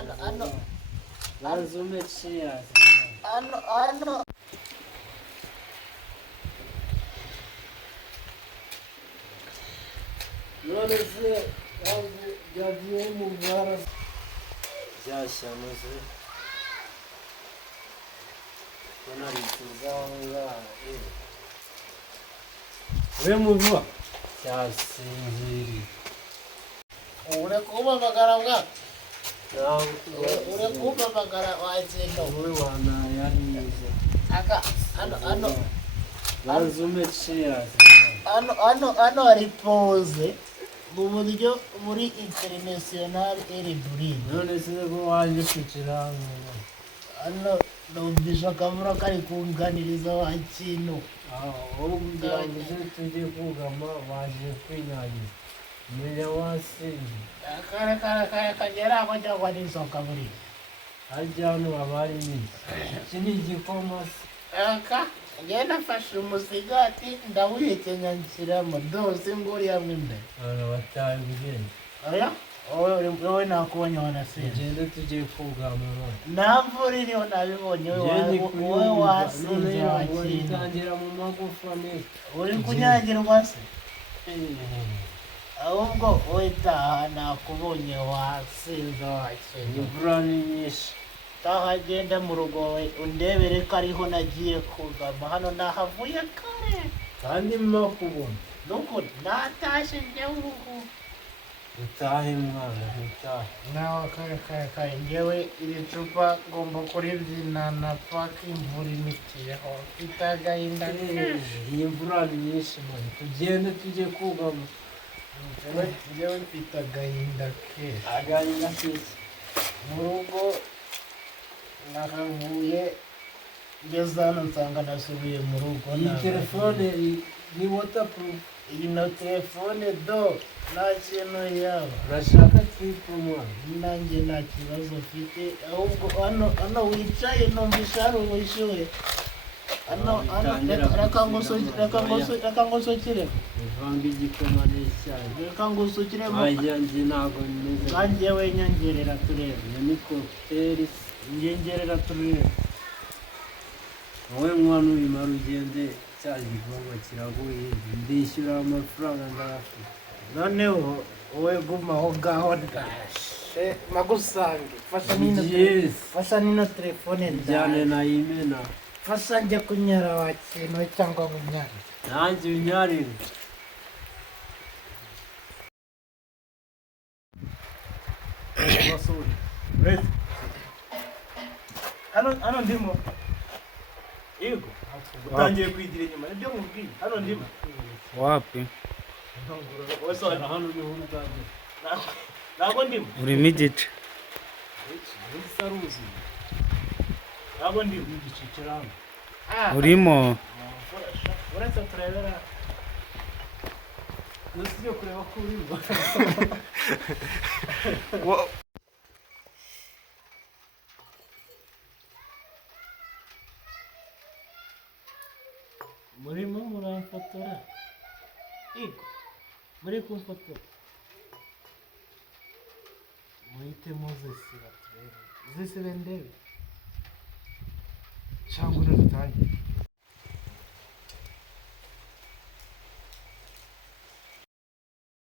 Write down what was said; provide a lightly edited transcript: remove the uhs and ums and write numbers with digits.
ano Lazım şey ya. ano Neresi geldiğim mübarek yaşamızı tunalizanga we muvua cyasinziri urekubamagara bwa urekubamagara wazino we wanayaniza aka ano lazım şey ya. ano ari pose mu buryo muri international eriburi None se ko waje kukiranga ano numvisha akavura kari kunganiriza wa kino wowe kugira ngo uze tujye kugama waje kwinyagiza menya wasinze kagera aho cyangwa n'isoka buri harya hano haba hari n'iki iki ni igikoma se aka ngenda afashe umusigati ndawuhekenya nshyiramo dose nguriyamo imbere abantu bataye ubugeni oya wowe nakubonye wanasinze tugende tujye kugama none nta mvura iriho nabibonye wowe wasinze wakina itangira mu magufa neza uri kunyagirwa se ahubwo wowe taha nakubonye wasinze wakina imvura ni nyinshi taha genda mu rugo we undebere ko ariho nagiye kugama hano nahavuye kare kandi mma kubona nukuri natashe njyewe urugo utahe mwana utahe nawe kare njyewe iri cupa ngomba kuribyinana paka imvura imitiyeho mfite agahinda kenshi iyi mvura ni nyinshi mwana tugende tujye kugama njyewe mfite agahinda kenshi agahinda k'iki mu rugo naravuye ngeze hano nsanga nasubiye mu rugo iyi telefone ni waterproof iyi no telefone do nta kintu yaba urashaka twipo mwana nanjye nta kibazo mfite ahubwo hano wicaye numvisha hari ubushyuhe reka ngusukire ivanga igikoma n'icyayi reka ngusukiremo wajya njye ntabwo meze kanjye we nyongerera turebe iyo ni kokiteri ngengerera turebe wowe mwana ubimara ugende cya gikorwa kiraguye ndishyura amafaranga ndayafite noneho wowe guma aho ngaho ndashe magusange fasha nino telefone njyane nayimena fasha njye kunyara wa kintu cyangwa kunyara nanjye unyarire hano ndimo yego utangiye kwigira inyuma nibyo mubwiye hano ndimo Wapi? hano niho utangiye ntabwo ndimo Urimo igice. saruzi ntabwo ndimo igice kiranga Urimo. uretse turebera nasiye kureba ko urimo murimo muramfotora yego muri kumfotora muhitemo zisiba turebe zisibe ndebe cyangwa urabitangiye